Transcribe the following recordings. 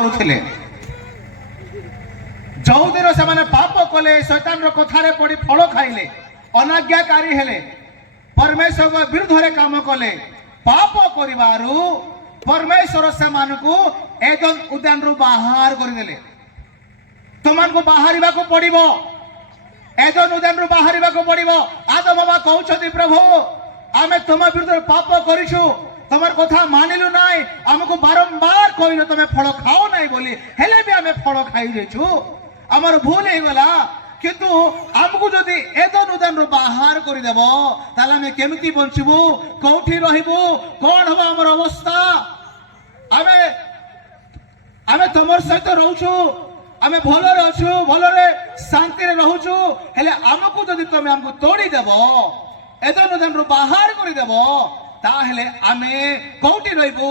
କରୁଥିଲେ। ଯୋଉଦିନ ସେମାନେ ପାପ କଲେ, ଶୈତାନର କଥାରେ ପଡି ଫଳ ଖାଇଲେ, ଅନାଜ୍ଞାକାରୀ ହେଲେ, ପରମେଶ୍ୱରଙ୍କ ବିରୁଦ୍ଧରେ କାମ କଲେ, ପାପ କରିବାରୁ ପରମେଶ୍ୱର ସେମାନଙ୍କୁ ଏଦେନ ଉଦ୍ୟାନରୁ ବାହାର କରିଦେଲେ। ତୁମମାନଙ୍କୁ ବାହାରିବାକୁ ପଡିବ, ଏଦେନ ଉଦ୍ୟାନରୁ ବାହାରିବାକୁ ପଡିବ। ଆଦମ ବାବା କହୁଛନ୍ତି, ପ୍ରଭୁ ଆମେ ତୁମ ବିରୁଦ୍ଧରେ ପାପ କରିଛୁ, ତମର କଥା ମାନିଲୁ ନାହିଁ, ଆମକୁ ବାରମ୍ବାର କହିଲ ତମେ ଫଳ ଖାଅ ନାହିଁ ବୋଲି, ହେଲେ ବି ଆମେ ଫଳ ଖାଇଯାଇଛୁ, ଆମର ଭୁଲ ହେଇଗଲା। କିନ୍ତୁ ଆମକୁ ଯଦି ଏଦେନ ଉଦ୍ୟାନରୁ ବାହାର କରିଦେବ, ତାହେଲେ ଆମେ କେମିତି ବଞ୍ଚିବୁ, କୋଉଠି ରହିବୁ, କଣ ହବ ଆମର ଅବସ୍ଥା? ଆମେ ଆମେ ତମର ସହିତ ରହୁଛୁ, ଆମେ ଭଲରେ ଅଛୁ, ଭଲରେ ଶାନ୍ତିରେ ରହୁଛୁ, ହେଲେ ଆମକୁ ଯଦି ତମେ ଆମକୁ ତୋଡ଼ିଦେବ, ଏଦେନ ଉଦ୍ୟାନରୁ ବାହାର କରିଦେବ, ତାହେଲେ ଆମେ କୋଉଠି ରହିବୁ,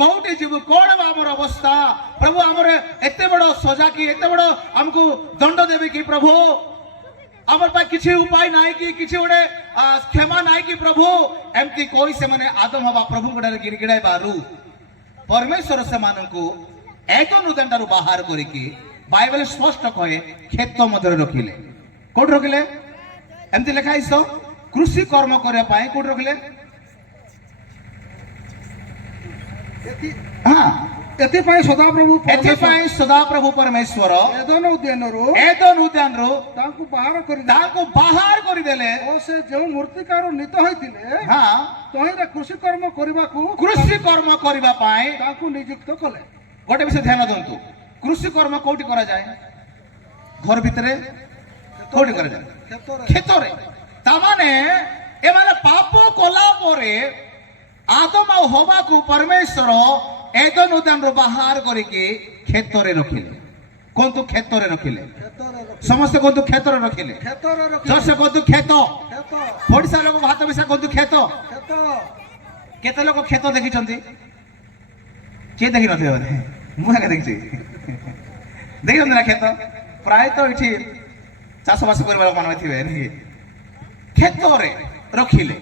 କୋଉଠି ଯିବୁ, କଣ ହବ ଆମର ଅବସ୍ଥା? ପ୍ରଭୁ ଆମର ଏତେ ବଡ ସଜା କି, ଏତେ ବଡ ଆମକୁ ଦଣ୍ଡ ଦେବେ କି ପ୍ରଭୁ? ଆମର ପାଇଁ କିଛି ଉପାୟ ନାହିଁ କି, କିଛି ଗୋଟେ କ୍ଷମା ନାହିଁ କି ପ୍ରଭୁ? ଏମିତି କହି ସେମାନେ ଆଦମ ହବା ପ୍ରଭୁଙ୍କ ଠାରେ ଗିड़ଗିड़ाइବାରୁ ପରମେଶ୍ୱର ସେମାନଙ୍କୁ ଏଦେନ ଉଦ୍ୟାନରୁ ବାହାର କରିକି ବାଇବେଲ ସ୍ପଷ୍ଟ କହେ କ୍ଷେତ ମଧ୍ୟରେ ରଖିଲେ। କୋଉଠି ରଖିଲେ? ଏମିତି ଲେଖା ହେଇଛି ତ, କୃଷି କର୍ମ କରିବା ପାଇଁ କୋଉଠି ରଖିଲେ? ଏଥିପାଇଁ ସଦାପ୍ରଭୁ ପରମେଶ୍ୱର ଏଦେନ ଉଦ୍ୟାନରୁ ତାଙ୍କୁ ବାହାର କରିଦେଲେ। ଓ ସେ ଯେଉଁ ମୂର୍ତ୍ତିକାର ନୀତ ହୋଇଥିଲେ, ତହିଁରେ କୃଷି କର୍ମ କରିବା ପାଇଁ ତାଙ୍କୁ ନିଯୁକ୍ତ କଲେ। ଗୋଟେ ବିଷୟ ଧ୍ୟାନ ଦିଅନ୍ତୁ, କୃଷି କର୍ମ କୋଉଠି କରାଯାଏ? ଘର ଭିତରେ। କୋଉଠି କରାଯାଏ? କ୍ଷେତରେ। ତାମାନେ ଏମାନେ ପାପ କଲା ପରେ ଆଦମ ଆଉ ହବାକୁ ପରମେଶ୍ୱର ଏଦେନ ଉଦ୍ୟାନରୁ ବାହାର କରିକି କ୍ଷେତରେ ରଖିଲେ। କୁହନ୍ତୁ କ୍ଷେତରେ ରଖିଲେ। ସମସ୍ତେ କୁହନ୍ତୁ କ୍ଷେତରେ ରଖିଲେ। ଜୋରସେ କୁହନ୍ତୁ କ୍ଷେତ। ଓଡ଼ିଶା ଲୋକ ଭାତ ମିଶା କୁହନ୍ତୁ କ୍ଷେତ। କେତେ ଲୋକ କ୍ଷେତ ଦେଖିଛନ୍ତି? କିଏ ଦେଖିନଥିବେ ବୋଧେ? ମୁଁ ଆগে ଦେଖିଛି। ଦେଖିଛନ୍ତି ନା କ୍ଷେତ? ପ୍ରାୟତଃ ଏଠି ଚାଷବାସ କରିବା ଲୋକମାନେ ଥିବେ। କ୍ଷେତରେ ରଖିଲେ।